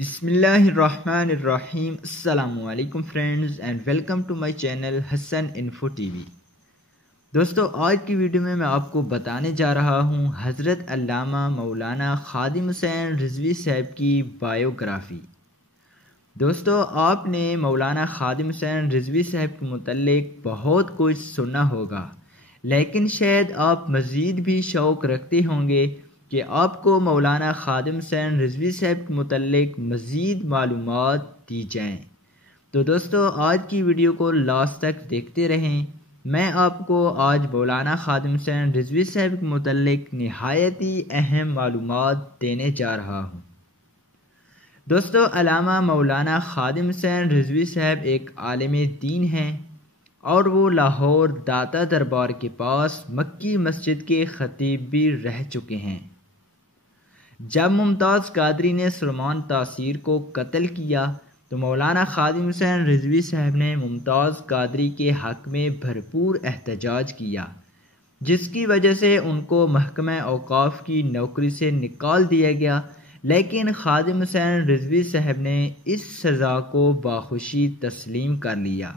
بسم اللہ الرحمن الرحیم۔ السلام علیکم friends and welcome to my channel Hassan info TV وی۔ دوستو، آج کی ویڈیو میں آپ کو بتانے جا رہا ہوں حضرت علامہ مولانا خادم حسین رضوی صاحب کی بایوگرافی۔ دوستو، آپ نے مولانا خادم حسین رضوی صاحب کے متعلق بہت کچھ سنا ہوگا، لیکن شاید آپ مزید بھی شوق رکھتے ہوں گے کہ آپ کو مولانا خادم حسین رضوی صاحب کے متعلق مزید معلومات دی جائیں۔ تو دوستو، آج کی ویڈیو کو لاسٹ تک دیکھتے رہیں۔ میں آپ کو آج مولانا خادم حسین رضوی صاحب کے متعلق نہایت ہی اہم معلومات دینے جا رہا ہوں۔ دوستو، علامہ مولانا خادم حسین رضوی صاحب ایک عالم دین ہیں اور وہ لاہور داتا دربار کے پاس مکی مسجد کے خطیب بھی رہ چکے ہیں۔ جب ممتاز قادری نے سلیمان تاثیر کو قتل کیا تو مولانا خادم حسین رضوی صاحب نے ممتاز قادری کے حق میں بھرپور احتجاج کیا، جس کی وجہ سے ان کو محکمہ اوقاف کی نوکری سے نکال دیا گیا، لیکن خادم حسین رضوی صاحب نے اس سزا کو باخوشی تسلیم کر لیا۔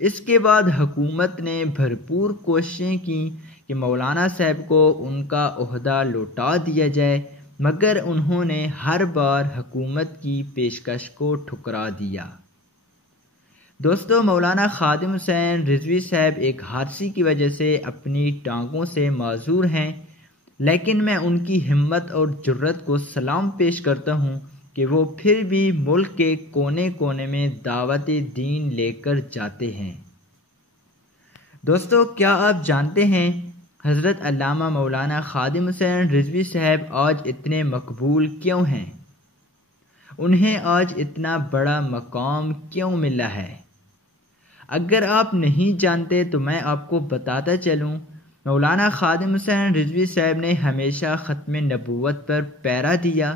اس کے بعد حکومت نے بھرپور کوششیں کیں کہ مولانا صاحب کو ان کا عہدہ لوٹا دیا جائے، مگر انہوں نے ہر بار حکومت کی پیشکش کو ٹھکرا دیا۔ دوستو، مولانا خادم حسین رضوی صاحب ایک حادثے کی وجہ سے اپنی ٹانگوں سے معذور ہیں، لیکن میں ان کی ہمت اور جرأت کو سلام پیش کرتا ہوں کہ وہ پھر بھی ملک کے کونے کونے میں دعوت دین لے کر جاتے ہیں۔ دوستو، کیا آپ جانتے ہیں حضرت علامہ مولانا خادم حسین رضوی صاحب آج اتنے مقبول کیوں ہیں؟ انہیں آج اتنا بڑا مقام کیوں ملا ہے؟ اگر آپ نہیں جانتے تو میں آپ کو بتاتا چلوں۔ مولانا خادم حسین رضوی صاحب نے ہمیشہ ختم نبوت پر پہرا دیا،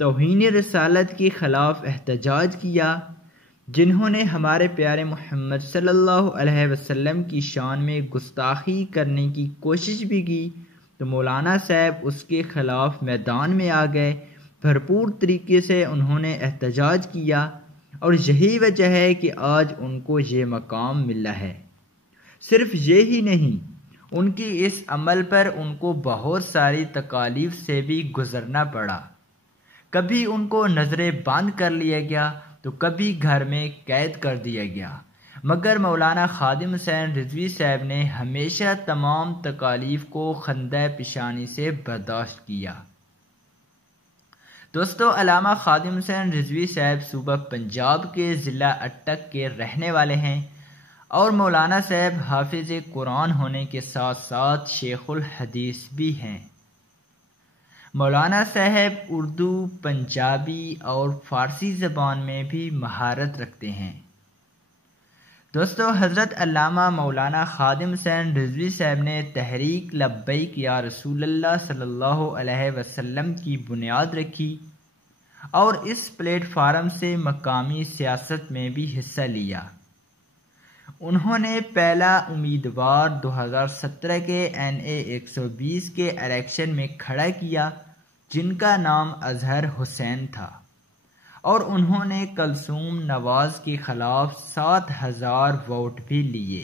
توہین رسالت کے خلاف احتجاج کیا۔ جنہوں نے ہمارے پیارے محمد صلی اللہ علیہ وسلم کی شان میں گستاخی کرنے کی کوشش بھی کی تو مولانا صاحب اس کے خلاف میدان میں آ گئے، بھرپور طریقے سے انہوں نے احتجاج کیا، اور یہی وجہ ہے کہ آج ان کو یہ مقام ملا ہے۔ صرف یہی نہیں، ان کی اس عمل پر ان کو بہت ساری تکالیف سے بھی گزرنا پڑا۔ کبھی ان کو نظریں بند کر لیا گیا تو کبھی گھر میں قید کر دیا گیا، مگر مولانا خادم حسین رضوی صاحب نے ہمیشہ تمام تکالیف کو خندہ پیشانی سے برداشت کیا۔ دوستو، علامہ خادم حسین رضوی صاحب صوبہ پنجاب کے ضلع اٹک کے رہنے والے ہیں، اور مولانا صاحب حافظ قرآن ہونے کے ساتھ ساتھ شیخ الحدیث بھی ہیں۔ مولانا صاحب اردو، پنجابی اور فارسی زبان میں بھی مہارت رکھتے ہیں۔ دوستو، حضرت علامہ مولانا خادم حسین رضوی صاحب نے تحریک لبیک یا رسول اللہ صلی اللہ علیہ وسلم کی بنیاد رکھی اور اس پلیٹ فارم سے مقامی سیاست میں بھی حصہ لیا۔ انہوں نے پہلا امیدوار 2017 کے NA 120 کے الیکشن میں کھڑا کیا، جن کا نام اظہر حسین تھا، اور انہوں نے کلثوم نواز کے خلاف 7000 ووٹ بھی لیے۔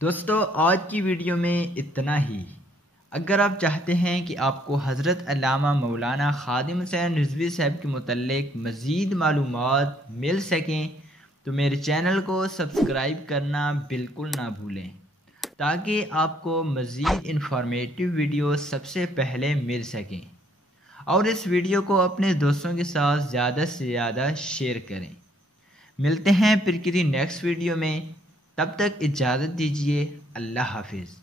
دوستو، آج کی ویڈیو میں اتنا ہی۔ اگر آپ چاہتے ہیں کہ آپ کو حضرت علامہ مولانا خادم حسین رضوی صاحب کے متعلق مزید معلومات مل سکیں تو میرے چینل کو سبسکرائب کرنا بالکل نہ بھولیں، تاکہ آپ کو مزید انفارمیٹیو ویڈیو سب سے پہلے مل سکیں، اور اس ویڈیو کو اپنے دوستوں کے ساتھ زیادہ سے زیادہ شیئر کریں۔ ملتے ہیں پھر کسی نیکسٹ ویڈیو میں، تب تک اجازت دیجیے۔ اللہ حافظ۔